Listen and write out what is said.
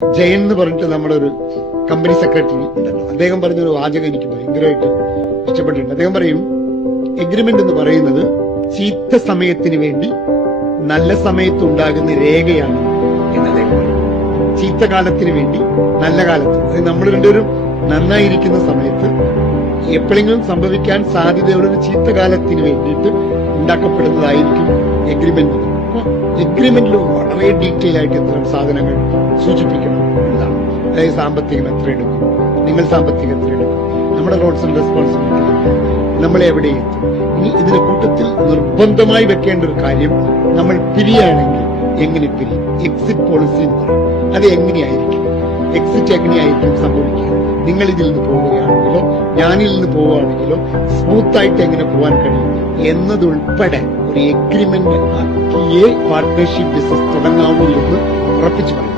ജയൻ എന്ന് പറഞ്ഞിട്ട് നമ്മുടെ ഒരു കമ്പനി സെക്രട്ടറി ഉണ്ടല്ലോ, അദ്ദേഹം പറഞ്ഞൊരു വാചകം എനിക്ക് ഭയങ്കരമായിട്ട് ഇഷ്ടപ്പെട്ടിട്ടുണ്ട്. അദ്ദേഹം പറയും, എഗ്രിമെന്റ് എന്ന് പറയുന്നത് ചീത്ത സമയത്തിന് വേണ്ടി നല്ല സമയത്ത് ഉണ്ടാകുന്ന രേഖയാണ് എന്ന് അദ്ദേഹം പറയും. ചീത്ത കാലത്തിന് വേണ്ടി നല്ല കാലത്ത്, അതായത് നമ്മൾ രണ്ടുപേരും നന്നായിരിക്കുന്ന സമയത്ത് എപ്പോഴെങ്കിലും സംഭവിക്കാൻ സാധ്യതയുള്ള ഒരു ചീത്ത കാലത്തിന് വേണ്ടിയിട്ട് ഉണ്ടാക്കപ്പെടുന്നതായിരിക്കും എഗ്രിമെന്റ്. അപ്പൊ എഗ്രിമെന്റിൽ വളരെ ഡീറ്റെയിൽ ആയിട്ട് ഇത്തരം സാധനങ്ങൾ സൂചിപ്പിക്കണം എന്നതാണ്. അതായത് സാമ്പത്തികം എത്ര എടുക്കും, നിങ്ങൾ സാമ്പത്തികം എത്ര എടുക്കും, നമ്മുടെ റോൾസ് ആൻഡ് റെസ്പോൺസിബിലിറ്റി, നമ്മൾ എവിടെ എത്തും. ഇനി ഇതിന് കൂട്ടത്തിൽ നിർബന്ധമായി വെക്കേണ്ട ഒരു കാര്യം, നമ്മൾ പിരിയാണെങ്കിൽ എങ്ങനെ പിരിയും, എക്സിറ്റ് പോളിസി എന്ന് പറയും. അത് എങ്ങനെയായിരിക്കും, എക്സിറ്റ് എങ്ങനെയായിരിക്കും സംഭവിക്കുക, നിങ്ങൾ ഇതിൽ നിന്ന് പോവുകയാണെങ്കിലോ ഞാനിൽ നിന്ന് പോവുകയാണെങ്കിലോ സ്മൂത്ത് ആയിട്ട് എങ്ങനെ പോകാൻ കഴിയും എന്നതുൾപ്പെടെ ഒരു എഗ്രിമെന്റ് ആക്കിയേ പാർട്ട്ണർഷിപ്പ് ബിസിനസ് തുടങ്ങാവൂ എന്ന് ഉറപ്പിച്ചു പറയും.